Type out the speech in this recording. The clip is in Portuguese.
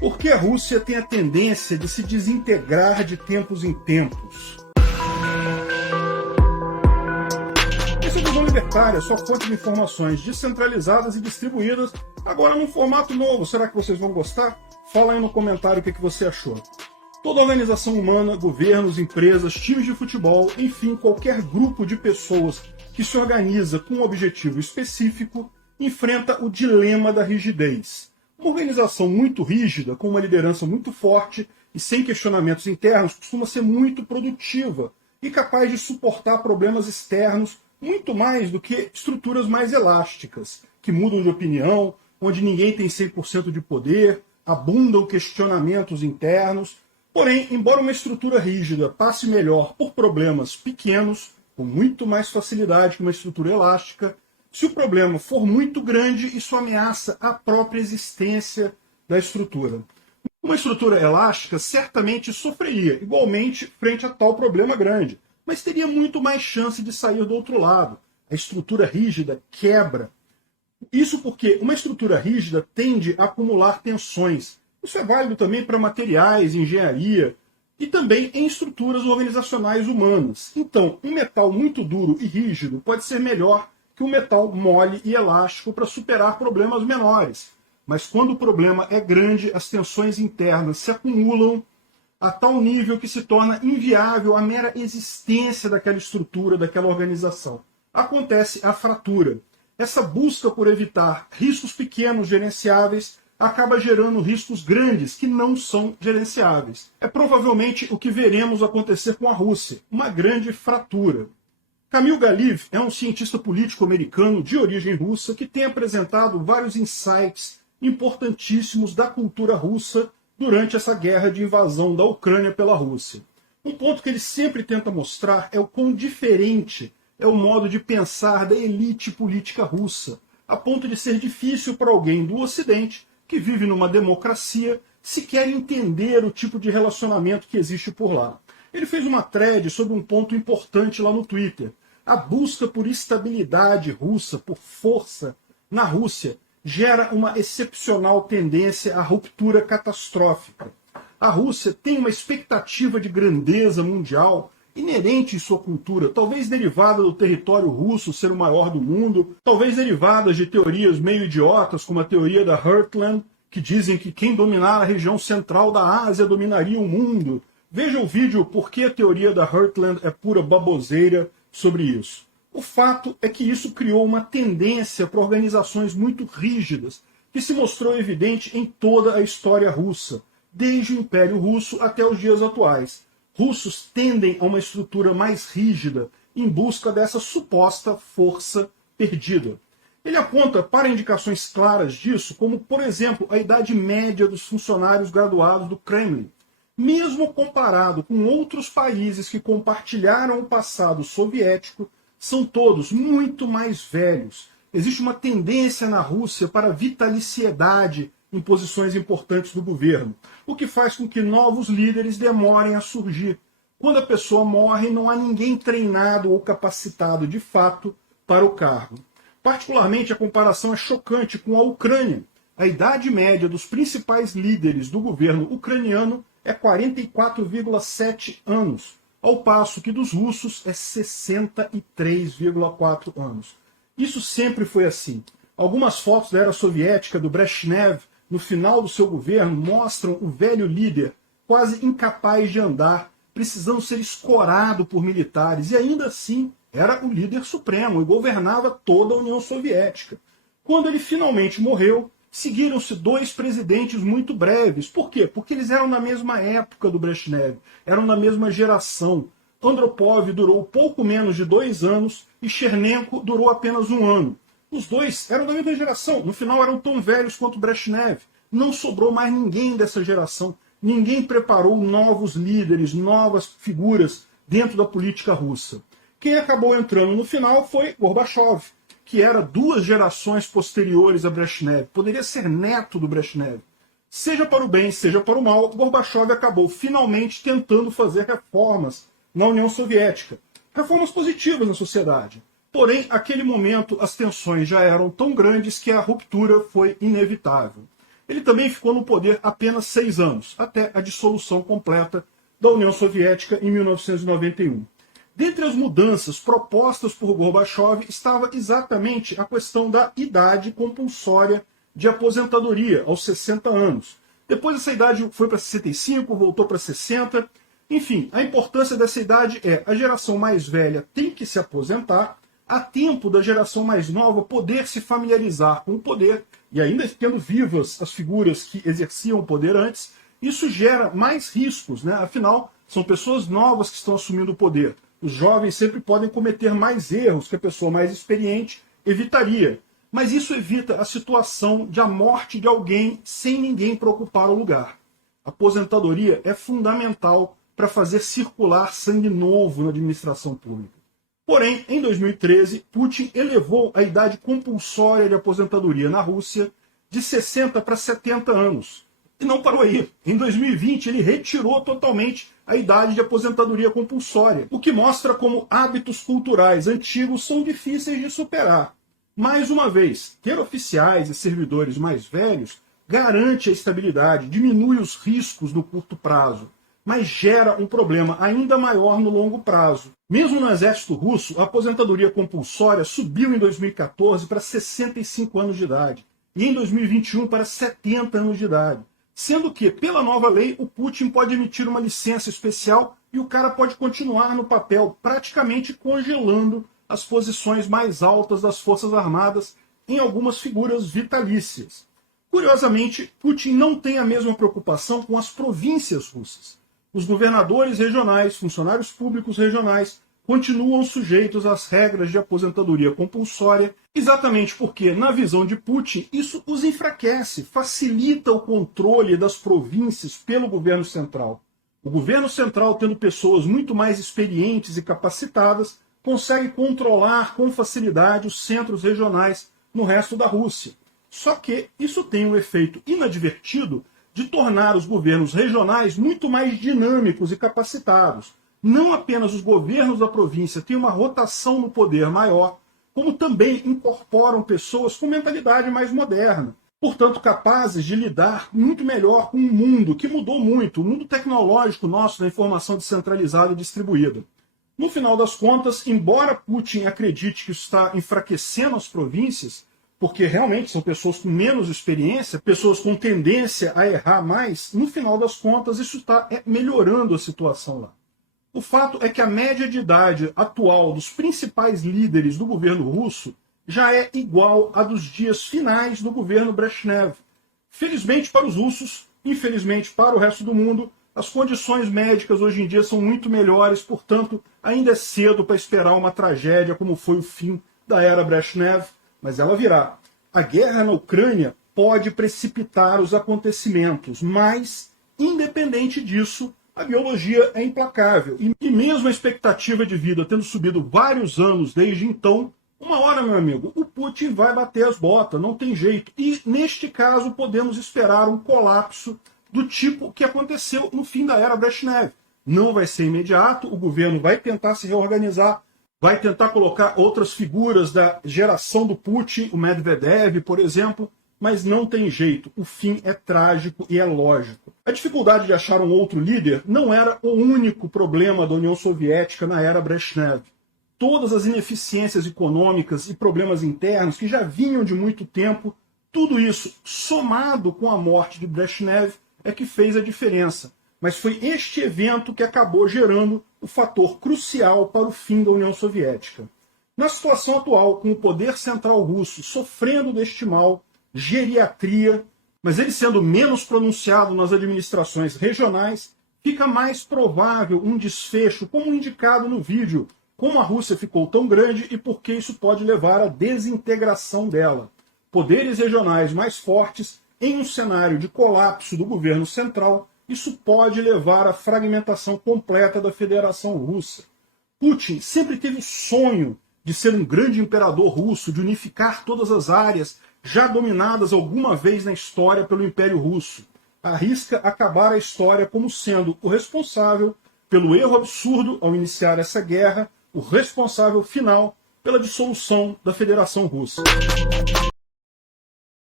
Por que a Rússia tem a tendência de se desintegrar de tempos em tempos? Essa é a Visão Libertária, sua fonte de informações descentralizadas e distribuídas, agora num formato novo. Será que vocês vão gostar? Fala aí no comentário o que você achou. Toda organização humana, governos, empresas, times de futebol, enfim, qualquer grupo de pessoas que se organiza com um objetivo específico, enfrenta o dilema da rigidez. Uma organização muito rígida, com uma liderança muito forte e sem questionamentos internos, costuma ser muito produtiva e capaz de suportar problemas externos muito mais do que estruturas mais elásticas, que mudam de opinião, onde ninguém tem 100% de poder, abundam questionamentos internos. Porém, embora uma estrutura rígida passe melhor por problemas pequenos, com muito mais facilidade que uma estrutura elástica, se o problema for muito grande, isso ameaça a própria existência da estrutura. Uma estrutura elástica certamente sofreria igualmente frente a tal problema grande, mas teria muito mais chance de sair do outro lado. A estrutura rígida quebra. Isso porque uma estrutura rígida tende a acumular tensões. Isso é válido também para materiais, engenharia e também em estruturas organizacionais humanas. Então, um metal muito duro e rígido pode ser melhor que um metal mole e elástico para superar problemas menores. Mas quando o problema é grande, as tensões internas se acumulam a tal nível que se torna inviável a mera existência daquela estrutura, daquela organização. Acontece a fratura. Essa busca por evitar riscos pequenos gerenciáveis acaba gerando riscos grandes que não são gerenciáveis. É provavelmente o que veremos acontecer com a Rússia, uma grande fratura. Kamil Galiv é um cientista político americano de origem russa que tem apresentado vários insights importantíssimos da cultura russa durante essa guerra de invasão da Ucrânia pela Rússia. Um ponto que ele sempre tenta mostrar é o quão diferente é o modo de pensar da elite política russa, a ponto de ser difícil para alguém do Ocidente, que vive numa democracia, sequer entender o tipo de relacionamento que existe por lá. Ele fez uma thread sobre um ponto importante lá no Twitter. A busca por estabilidade russa, por força na Rússia, gera uma excepcional tendência à ruptura catastrófica. A Rússia tem uma expectativa de grandeza mundial inerente em sua cultura, talvez derivada do território russo ser o maior do mundo, talvez derivadas de teorias meio idiotas, como a teoria da Heartland, que dizem que quem dominar a região central da Ásia dominaria o mundo. Veja o vídeo Por que a teoria da Heartland é pura baboseira sobre isso. O fato é que isso criou uma tendência para organizações muito rígidas, que se mostrou evidente em toda a história russa, desde o Império Russo até os dias atuais. Russos tendem a uma estrutura mais rígida em busca dessa suposta força perdida. Ele aponta para indicações claras disso, como, por exemplo, a idade média dos funcionários graduados do Kremlin. Mesmo comparado com outros países que compartilharam o passado soviético, são todos muito mais velhos. Existe uma tendência na Rússia para vitaliciedade em posições importantes do governo, o que faz com que novos líderes demorem a surgir. Quando a pessoa morre, não há ninguém treinado ou capacitado de fato para o cargo. Particularmente, a comparação é chocante com a Ucrânia. A idade média dos principais líderes do governo ucraniano é 44,7 anos, ao passo que dos russos é 63,4 anos. Isso sempre foi assim. Algumas fotos da era soviética do Brezhnev, no final do seu governo, mostram o velho líder quase incapaz de andar, precisando ser escorado por militares, e ainda assim era o líder supremo e governava toda a União Soviética. Quando ele finalmente morreu, seguiram-se 2 presidentes muito breves. Por quê? Porque eles eram na mesma época do Brezhnev, eram na mesma geração. Andropov durou pouco menos de 2 anos e Chernenko durou apenas 1 ano. Os dois eram da mesma geração, no final eram tão velhos quanto Brezhnev. Não sobrou mais ninguém dessa geração. Ninguém preparou novos líderes, novas figuras dentro da política russa. Quem acabou entrando no final foi Gorbachev, que era 2 gerações posteriores a Brezhnev. Poderia ser neto do Brezhnev. Seja para o bem, seja para o mal, Gorbachev acabou finalmente tentando fazer reformas na União Soviética. Reformas positivas na sociedade. Porém, naquele momento, as tensões já eram tão grandes que a ruptura foi inevitável. Ele também ficou no poder apenas 6 anos, até a dissolução completa da União Soviética em 1991. Dentre as mudanças propostas por Gorbachev estava exatamente a questão da idade compulsória de aposentadoria, aos 60 anos. Depois essa idade foi para 65, voltou para 60. Enfim, a importância dessa idade é a geração mais velha tem que se aposentar, a tempo da geração mais nova poder se familiarizar com o poder, e ainda tendo vivas as figuras que exerciam o poder antes, isso gera mais riscos, né? Afinal, são pessoas novas que estão assumindo o poder. Os jovens sempre podem cometer mais erros que a pessoa mais experiente evitaria. Mas isso evita a situação de a morte de alguém sem ninguém para ocupar o lugar. A aposentadoria é fundamental para fazer circular sangue novo na administração pública. Porém, em 2013, Putin elevou a idade compulsória de aposentadoria na Rússia de 60 para 70 anos. E não parou aí. Em 2020, ele retirou totalmente a idade de aposentadoria compulsória, o que mostra como hábitos culturais antigos são difíceis de superar. Mais uma vez, ter oficiais e servidores mais velhos garante a estabilidade, diminui os riscos no curto prazo, mas gera um problema ainda maior no longo prazo. Mesmo no exército russo, a aposentadoria compulsória subiu em 2014 para 65 anos de idade e em 2021 para 70 anos de idade. Sendo que, pela nova lei, o Putin pode emitir uma licença especial e o cara pode continuar no papel, praticamente congelando as posições mais altas das Forças Armadas em algumas figuras vitalícias. Curiosamente, Putin não tem a mesma preocupação com as províncias russas. Os governadores regionais, funcionários públicos regionais, continuam sujeitos às regras de aposentadoria compulsória, exatamente porque, na visão de Putin, isso os enfraquece, facilita o controle das províncias pelo governo central. O governo central, tendo pessoas muito mais experientes e capacitadas, consegue controlar com facilidade os centros regionais no resto da Rússia. Só que isso tem um efeito inadvertido de tornar os governos regionais muito mais dinâmicos e capacitados. Não apenas os governos da província têm uma rotação no poder maior, como também incorporam pessoas com mentalidade mais moderna, portanto capazes de lidar muito melhor com um mundo que mudou muito, o mundo tecnológico nosso da informação descentralizada e distribuída. No final das contas, embora Putin acredite que isso está enfraquecendo as províncias, porque realmente são pessoas com menos experiência, pessoas com tendência a errar mais, no final das contas isso está melhorando a situação lá. O fato é que a média de idade atual dos principais líderes do governo russo já é igual à dos dias finais do governo Brezhnev. Felizmente para os russos, infelizmente para o resto do mundo, as condições médicas hoje em dia são muito melhores, portanto, ainda é cedo para esperar uma tragédia como foi o fim da era Brezhnev, mas ela virá. A guerra na Ucrânia pode precipitar os acontecimentos, mas, independente disso, a biologia é implacável. E mesmo a expectativa de vida tendo subido vários anos desde então, uma hora, meu amigo, o Putin vai bater as botas, não tem jeito. E, neste caso, podemos esperar um colapso do tipo que aconteceu no fim da era Brezhnev. Não vai ser imediato, o governo vai tentar se reorganizar, vai tentar colocar outras figuras da geração do Putin, o Medvedev, por exemplo, mas não tem jeito, o fim é trágico e é lógico. A dificuldade de achar um outro líder não era o único problema da União Soviética na era Brezhnev. Todas as ineficiências econômicas e problemas internos que já vinham de muito tempo, tudo isso somado com a morte de Brezhnev é que fez a diferença. Mas foi este evento que acabou gerando o fator crucial para o fim da União Soviética. Na situação atual, com o poder central russo sofrendo deste mal, geriatria, mas ele sendo menos pronunciado nas administrações regionais, fica mais provável um desfecho, como indicado no vídeo, como a Rússia ficou tão grande e por que isso pode levar à desintegração dela. Poderes regionais mais fortes, em um cenário de colapso do governo central, isso pode levar à fragmentação completa da Federação Russa. Putin sempre teve o sonho de ser um grande imperador russo, de unificar todas as áreas já dominadas alguma vez na história pelo Império Russo. Arrisca acabar a história como sendo o responsável pelo erro absurdo ao iniciar essa guerra, o responsável final pela dissolução da Federação Russa.